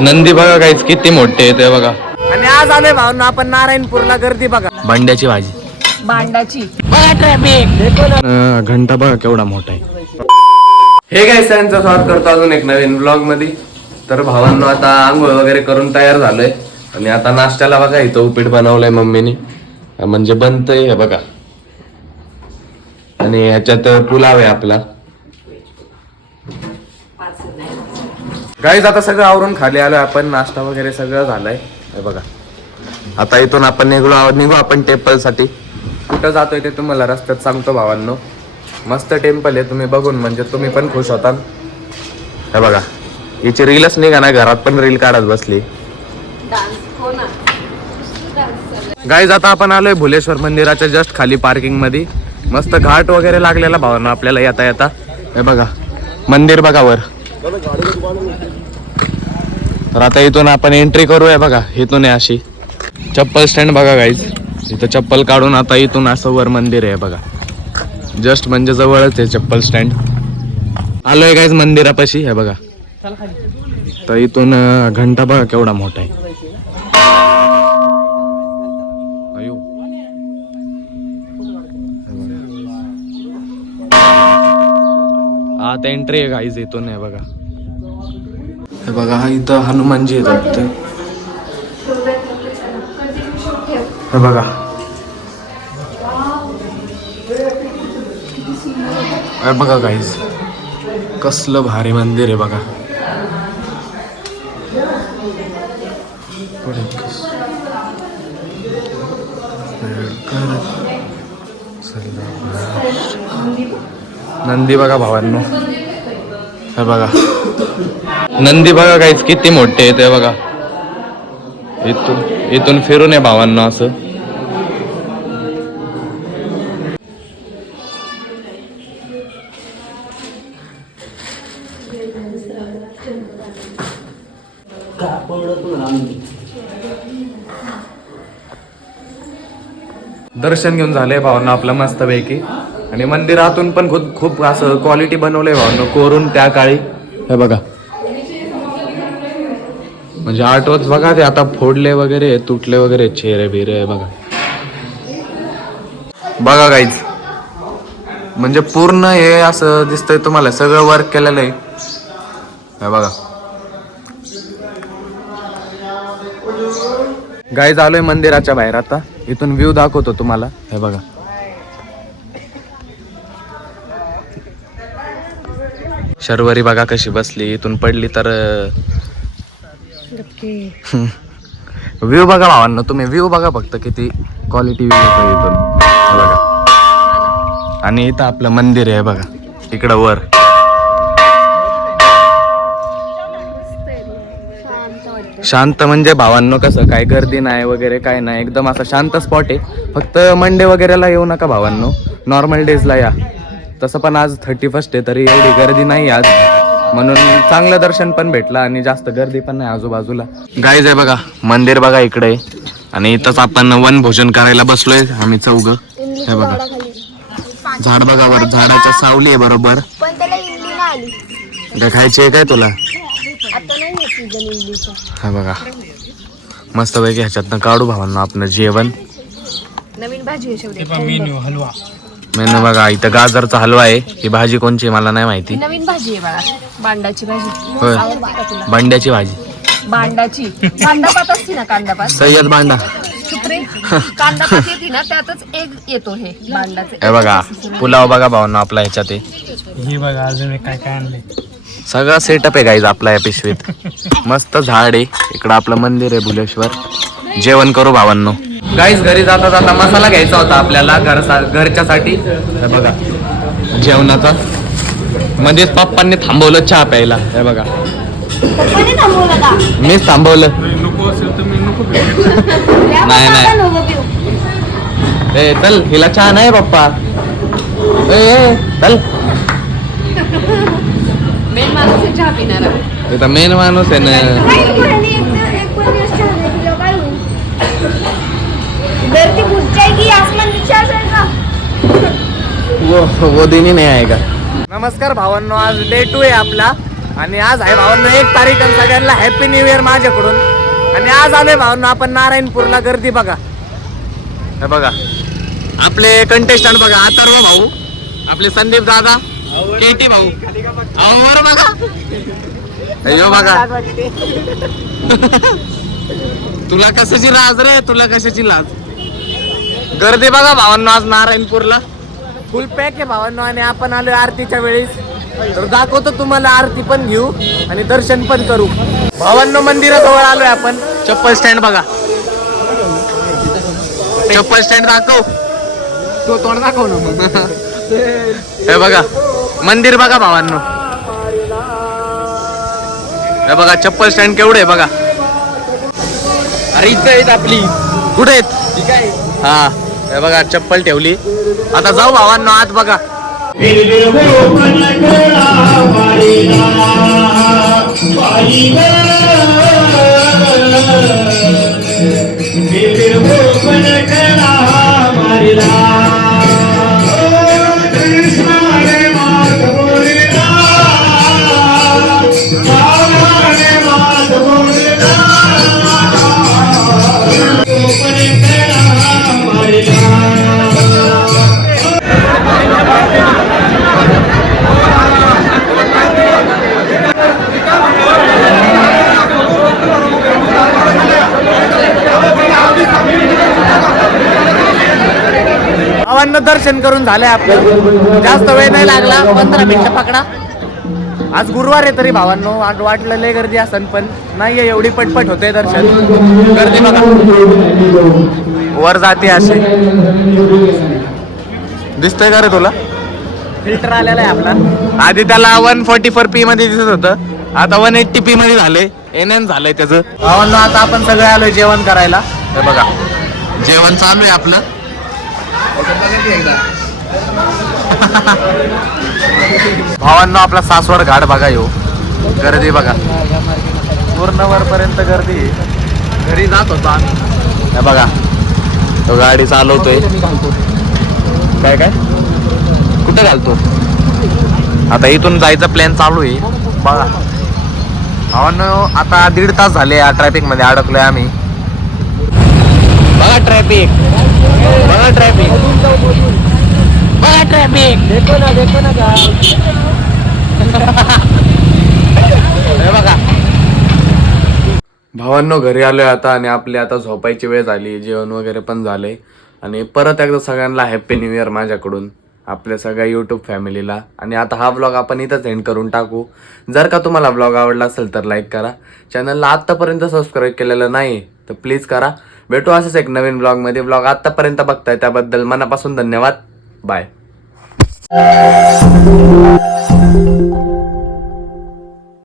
नंदी बघा गाईस किती मोठे आहेत ते बघा. आणि आज आलोय भावना आपण नारायणपूरला, गर्दी बघा. बंड्याची भाजी, भांडाची. घंटा बघा केवढा मोठा आहे. हे गाईस त्यांचं स्वागत करतो अजून एक नवीन ब्लॉग मध्ये. तर भावांनो आता आंघोळ वगैरे करून तयार झालोय आणि आता नाश्त्याला बघा इथं उपीट बनवलंय मम्मीने, म्हणजे बनतंय हे बघा. आणि ह्याच्यात पुलाव आहे आपला. गाईज आता सगळं आवरून खाली आलोय आपण, नाश्ता वगैरे सगळं झालंय हे बघा. आता इथून आपण निघू आपण टेम्पल साठी. कुठं जातोय ते तुम्हाला रस्त्यात सांगतो भावांनो. मस्त टेम्पल आहे, तुम्ही बघून म्हणजे तुम्ही पण खुश होताल. हे बघा हिची रीलच निघा ना, घरात पण रील काढत बसली. गाईज आता आपण आलोय भुलेश्वर मंदिराच्या जस्ट खाली पार्किंग मध्ये. मस्त घाट वगैरे लागलेला भावांनो आपल्याला येता येता. हे बघा मंदिर बघा वर. तर आता इथून आपण एंट्री करूया बघा. इथून आहे अशी चप्पल स्टँड बघा गाईज. इथं चप्पल काढून आता इथून असं वर मंदिर आहे बघा. जस्ट म्हणजे जवळच आहे चप्पल स्टँड. आलोय गाईज मंदिरापाशी. हे बघा तर इथून घंटा बघा केवढा मोठा आहे. आता एंट्री आहे गाईज इथून. आहे बघा हे बघा हा इथं हनुमानजी येतात. हे बघा हे बघा गाईज कसलं भारी मंदिर आहे बघा. नंदी बघा भावांनो. हे बघा नंदी बघा गाईज किती मोठे आहेत ते बघा. इथून फिरून आहे भावांनो असं. दर्शन घेऊन झालंय भावांनो आपलं मस्त पैकी. आणि मंदिरातून पण खूप असं क्वालिटी बनवलंय भावांनो कोरून त्या काळी. हे बघा म्हणजे आर्टवर्क बघा ते आता फोडले वगैरे तुटले वगैरे चेहरे बिरे बघा. बघा गाईज म्हणजे पूर्ण हे असं दिसतंय तुम्हाला सगळं वर्क केलेलं आहे. हे बघा गाईज आलोय मंदिराच्या बाहेर. आता इथून व्ह्यू दाखवतो तुम्हाला. हे बघा शर्वरी बघा कशी बसली. इथून पडली तर व्ह्यू बघा भावांना. तुम्ही व्ह्यू बघा फक्त किती क्वालिटी व्ह्यू येतो इथून. हे बघा आणि इथं आपलं मंदिर आहे बघा इकडं वर. शांत म्हणजे भावांनो कसं काय गर्दी नाही वगैरे काय नाही, एकदम असा शांत स्पॉट आहे. फक्त मंडे वगैरेला येऊ नका भावांनो, नॉर्मल डेजला या. तसं पण आज 31 आहे तरी एवढी गर्दी नाही आज, म्हणून चांगलं दर्शन पण भेटलं आणि जास्त गर्दी पण नाही आजूबाजूला. गाईज आहे बघा मंदिर बघा इकडे. आणि इथंच आपण वनभोजन करायला बसलोय आम्ही चौघ. हे बघा झाड बघा वर, झाडाच्या सावली आहे बरोबर. काय खायची आहे काय तुला? हा बघा मस्त पैकी ह्याच्यातनं काढू भावांना आपलं जेवण. नवीन भाजी हलवा मेनू बघा इथं गाजरचा हलवा आहे. ही भाजी कोणची मला नाही माहिती. नवीन भाजी आहे बघा, बांडाची भाजी. होय बंड्याची भाजी. बांडाची कांदापात असते ना, कांदापात सय्यद बांडा. शुक्रे कांदापात येते ना, त्यातच एक येतो हे बांडाचे. हे बघा पुलाव बघा भावांना आपला ह्याच्यात आहे. हे बघा अजून काय काय आणलंय. सगळा सेटअप आहे गाईज आपला या पिशवीत. मस्त झाड आहे इकडं आपलं मंदिर आहे भुलेश्वर. जेवण करू भावांनो. गाईज घरी जाता जाता मसाला घ्यायचा होता आपल्याला घरच्यासाठी. हे बघा जेवणाचा मध्येच पप्पांनी थांबवलं चहा प्यायला. हे बघा मीच थांबवलं. नाही नाही ए चल हिला चहा नाही पप्पा. ए चल मेन माणूस आहे चहा पिणारा. ते तर मेन माणूस आहे ना. वो दिन ही नाही आहे का. नमस्कार भावांनो, आज डे 2 आहे आपला. आणि आज आहे भावांनो 1 तारीख आणि सगळ्यांना हॅपी न्यू इयर माझ्याकडून. आणि आज आलोय भावांनो आपण नारायणपूरला. गर्दी बघा. हे बघा आपले कंटेस्टंट बघा. अथर्व भाऊ, आपले संदीप दादा, केटी भाऊ. अहो वर बघा. अयो बघा. तुला कशाची लाज रे, तुला कशाची लाज. गर्दी बघा भावांनो आज नारायणपूरला. फुल पॅक आहे भावांनो. आणि आपण आलोय आरतीच्या वेळेस. तर दाखवतो तुम्हाला, आरती पण घेऊ आणि दर्शन पण करू. भावांनो मंदिराजवळ आलोय आपण. चप्पल स्टँड बघा. चप्पल स्टँड दाखव. तो तोंड दाखव ना मग. हे बघा मंदिर बघा भावांनो. हे बघा चप्पल स्टँड केवढे बघा. अरे इथं आहेत आपली. कुठे आहेत? ठीक आहे. हा हे बघा चप्पल ठेवली. आता जाऊ भावांनो आत बघा. भावांनो दर्शन करून झालंय आपलं. जास्त वेळ नाही लागला, 15 मिनिटं पकडा. आज गुरुवार आहे तरी भावांनो वाटलं लय गर्दी असन, पण नाहीये एवढी पटपट होते दर्शन. गर्दी बघा. वर जाते असे दिसतंय का रे तुला? फिल्टर आलेला आहे आपला. आधी त्याला 144p मध्ये दिसत होतं, आता 180p मध्ये झाले. एनएन झालंय त्याचं. भावांनो आता आपण सगळे आलोय जेवण करायला. हे बघा जेवण चालू आहे आपलं. भावांनो आपला सासवड घाट बघा. यो गर्दी बघा पूर्ण वरपर्यंत गर्दी. घरी जात होतो आम्ही. हे बघा तो गाडी चालवतोय. काय काय कुठं घालतो? आता इथून जायचा प्लॅन चालू आहे बघा. भावांनो आता 1.5 तास झाले या ट्रॅफिक मध्ये अडकलोय आम्ही. बघा ट्रॅफिक, बघा ट्रॅफिक, बघा ट्रॅफिक. देखो ना हे बघा भावांनो घरी आलोय आता आणि आपली आता झोपायची वेळ झाली. जेवण वगैरे पण झाले. आणि परत एकदा सगळ्यांना हॅपी न्यू इयर माझ्याकडून, आपल्या सगळ्या यूट्यूब फॅमिलीला. आणि आता हा ब्लॉग आपण इथंच एंड करून टाकू. जर का तुम्हाला ब्लॉग आवडला असेल तर लाईक करा. चॅनलला आत्तापर्यंत सबस्क्राईब केलेलं नाही तर प्लीज करा. भेटू असंच एक नवीन ब्लॉगमध्ये. ब्लॉग आत्तापर्यंत बघताय त्याबद्दल मनापासून धन्यवाद. बाय.